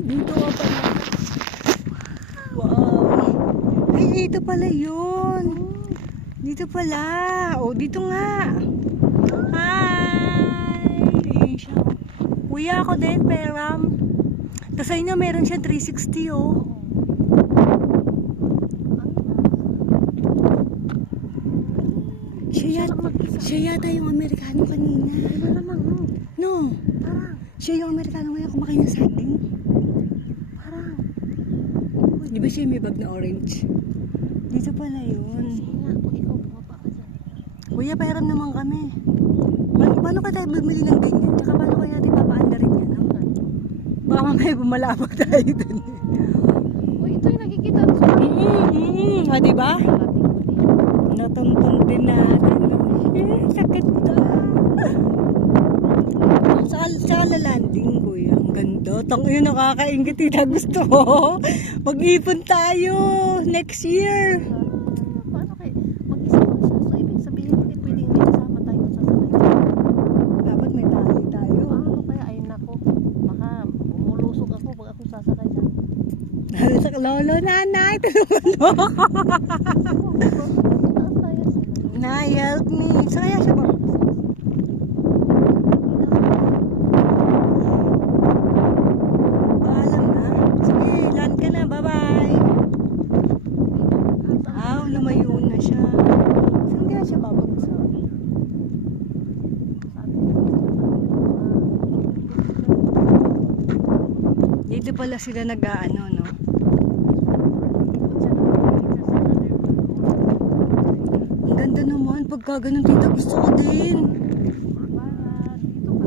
Dito nga pala. Wow. Ay, dito pala yun. Dito pala. O, dito nga. Hi. Ayun siya. Kuya ako din, Peram. Tapos ayun na, meron siya 360 oh. Siya yata yung Amerikano kanina. Malamang, no? No. Parang. Siya yung Amerikano ngayon kumakain ng saging. Parang. Di ba siya may bag na orange? Dito pala yun. Sige nga, kung ikaw bumaba ka dyan. Kuya, pairam naman kami. Paano ka tayo bumili ng ganyan? Tsaka paano kaya natin papaandarin yan? No? Baka mamaya bumalabag tayo dun. Uy, ito yung nakikita sa Diba? Natuntun din natin. Sakit to. Sa lalanding, kuya. Ang ganda. Yun, nakakaingit. Tita, gusto ko. Mag-ipon tayo next year. Paano kayo? Mag-isa ko siya. So, ibig sabihin, hindi pwedeng may kasama tayo sasakay. Dapat may tali tayo. Paano kaya? Ay, nako. Baka bumulusok ako pag ako sasakay dyan. Sa lolo, nanay. Tulungan mo. Taas tayo sila. Nay, help me. Saan kaya siya ba? Paalam na. Sige, land ka na. Bye-bye. Lumayo na siya. Saan kaya siya babagsak? Dito pala sila nag-aano, no? Ang ganda naman. Pagka ganun, tita, gusto ko din.